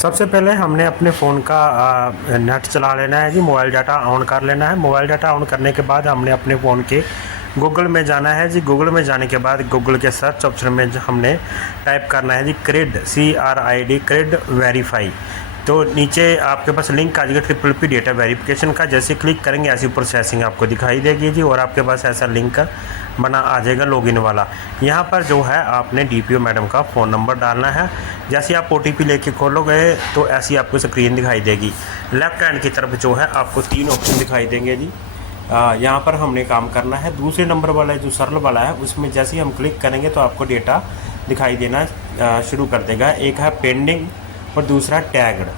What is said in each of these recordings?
सबसे पहले हमने अपने फ़ोन का नेट चला लेना है जी, मोबाइल डाटा ऑन कर लेना है। मोबाइल डाटा ऑन करने के बाद हमने अपने फ़ोन के गूगल में जाना है जी। गूगल में जाने के बाद गूगल के सर्च ऑप्शन में हमने टाइप करना है जी क्रिड CRID क्रिड वेरीफाई। तो नीचे आपके पास लिंक आ जाएगा ट्रिपल डेटा वेरिफिकेशन का। जैसे क्लिक करेंगे ऐसी प्रोसेसिंग आपको दिखाई देगी जी, और आपके पास ऐसा लिंक बना आ जाएगा लॉगिन वाला। यहाँ पर जो है आपने DPO मैडम का फ़ोन नंबर डालना है। जैसे आप OTP लेके खोलोगे तो ऐसी आपको स्क्रीन दिखाई देगी। लेफ़्ट हैंड की तरफ जो है आपको 3 ऑप्शन दिखाई देंगे जी। यहाँ पर हमने काम करना है। दूसरे नंबर वाला जो सरल वाला है उसमें जैसे ही हम क्लिक करेंगे तो आपको डेटा दिखाई देना शुरू कर देगा। एक है पेंडिंग और दूसरा टैग्ड।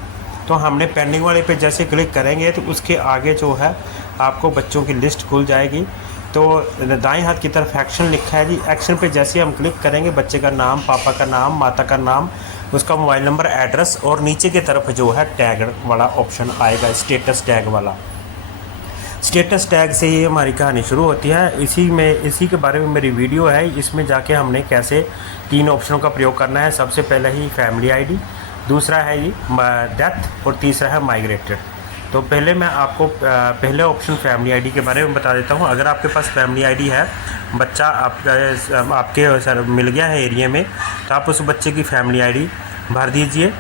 तो हमने पेंडिंग वाले पे जैसे क्लिक करेंगे तो उसके आगे जो है आपको बच्चों की लिस्ट खुल जाएगी। तो दाएं हाथ की तरफ एक्शन लिखा है जी। एक्शन पे जैसे हम क्लिक करेंगे बच्चे का नाम, पापा का नाम, माता का नाम, उसका मोबाइल नंबर, एड्रेस, और नीचे की तरफ जो है टैग वाला ऑप्शन आएगा, स्टेटस टैग वाला। स्टेटस टैग से ही हमारी कहानी शुरू होती है। इसी के बारे में मेरी वीडियो है। इसमें जाके हमने कैसे 3 ऑप्शनों का प्रयोग करना है। सबसे पहले ही फैमिली ID, दूसरा है ये डेथ, और तीसरा है माइग्रेटेड। तो पहले मैं आपको पहले ऑप्शन फैमिली ID के बारे में बता देता हूँ। अगर आपके पास फैमिली ID है, बच्चा आपके सर मिल गया है एरिया में, तो आप उस बच्चे की फैमिली ID भर दीजिए।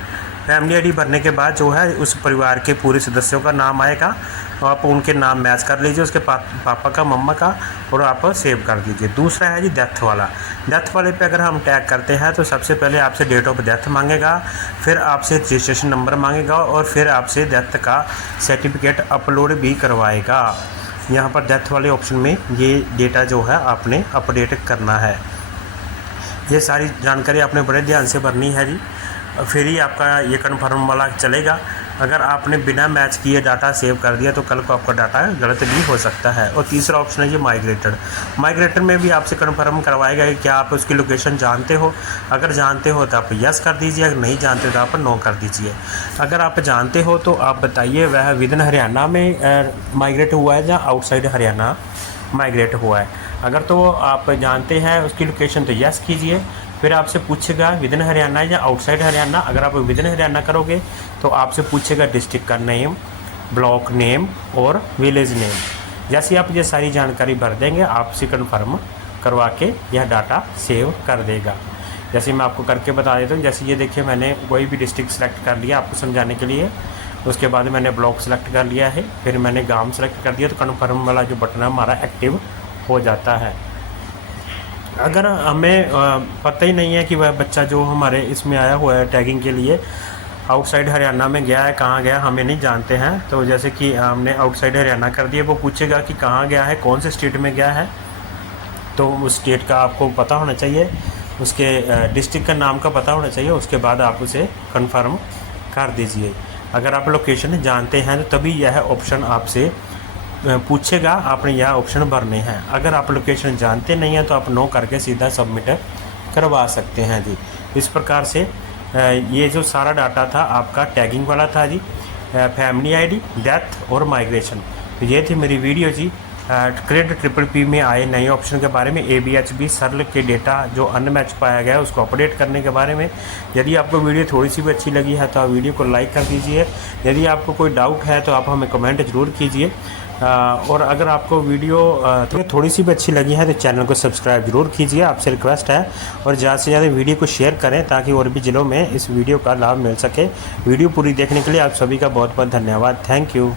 फैमिली ID भरने के बाद जो है उस परिवार के पूरे सदस्यों का नाम आएगा, तो आप उनके नाम मैच कर लीजिए, उसके पापा का, मम्मा का, और आप सेव कर दीजिए। दूसरा है जी डेथ वाला। डेथ वाले पे अगर हम टैग करते हैं तो सबसे पहले आपसे डेट ऑफ डेथ मांगेगा, फिर आपसे रजिस्ट्रेशन नंबर मांगेगा, और फिर आपसे डेथ का सर्टिफिकेट अपलोड भी करवाएगा। यहाँ पर डेथ वाले ऑप्शन में ये डेटा जो है आपने अपडेट करना है। ये सारी जानकारी आपने बड़े ध्यान से भरनी है जी, फिर ही आपका ये कन्फर्म वाला चलेगा। अगर आपने बिना मैच किए डाटा सेव कर दिया तो कल को आपका डाटा गलत भी हो सकता है। और तीसरा ऑप्शन है ये माइग्रेटेड। माइग्रेटेड में भी आपसे कन्फर्म करवाएगा कि क्या आप उसकी लोकेशन जानते हो। अगर जानते हो तो आप यस कर दीजिए, अगर नहीं जानते तो आप नो कर दीजिए। अगर आप जानते हो तो आप बताइए वह विद इन हरियाणा में माइग्रेट हुआ है या आउटसाइड हरियाणा माइग्रेट हुआ है। अगर तो आप जानते हैं उसकी लोकेशन तो यस कीजिए। फिर आपसे पूछेगा विद इन हरियाणा या आउटसाइड हरियाणा। अगर आप विद इन हरियाणा करोगे तो आपसे पूछेगा डिस्ट्रिक्ट का नेम, ब्लॉक नेम और विलेज नेम। जैसे आप ये सारी जानकारी भर देंगे आपसे कन्फर्म करवा के यह डाटा सेव कर देगा। जैसे मैं आपको करके बता देता हूँ। जैसे ये देखिए मैंने कोई भी डिस्ट्रिक्ट सेलेक्ट कर लिया आपको समझाने के लिए। उसके बाद मैंने ब्लॉक सेलेक्ट कर लिया है, फिर मैंने गांव सेलेक्ट कर दिया, तो कन्फर्म वाला जो बटन है हमारा एक्टिव हो जाता है। अगर हमें पता ही नहीं है कि वह बच्चा जो हमारे इसमें आया हुआ है टैगिंग के लिए आउटसाइड हरियाणा में गया है, कहाँ गया हमें नहीं जानते हैं, तो जैसे कि हमने आउटसाइड हरियाणा कर दिया, वो पूछेगा कि कहाँ गया है, कौन से स्टेट में गया है। तो उस स्टेट का आपको पता होना चाहिए, उसके डिस्ट्रिक्ट का नाम का पता होना चाहिए। उसके बाद आप उसे कन्फर्म कर दीजिए। अगर आप लोकेशन जानते हैं तो तभी यह ऑप्शन आपसे पूछेगा, आपने यह ऑप्शन भरने हैं। अगर आप लोकेशन जानते नहीं हैं तो आप नो करके सीधा सबमिट करवा सकते हैं जी। इस प्रकार से ये जो सारा डाटा था आपका टैगिंग वाला था जी, फैमिली ID, डेथ और माइग्रेशन। तो ये थी मेरी वीडियो जी क्रिड PPP में आए नए ऑप्शन के बारे में। ABHB सरल के डेटा जो अनमैच पाया गया है उसको अपडेट करने के बारे में। यदि आपको वीडियो थोड़ी सी भी अच्छी लगी है तो आप वीडियो को लाइक कर दीजिए। यदि आपको कोई डाउट है तो आप हमें कमेंट ज़रूर कीजिए। और अगर आपको वीडियो थोड़ी सी भी अच्छी लगी है तो चैनल को सब्सक्राइब जरूर कीजिए, आपसे रिक्वेस्ट है। और ज़्यादा से ज़्यादा वीडियो को शेयर करें ताकि और भी ज़िलों में इस वीडियो का लाभ मिल सके। वीडियो पूरी देखने के लिए आप सभी का बहुत बहुत धन्यवाद। Thank you.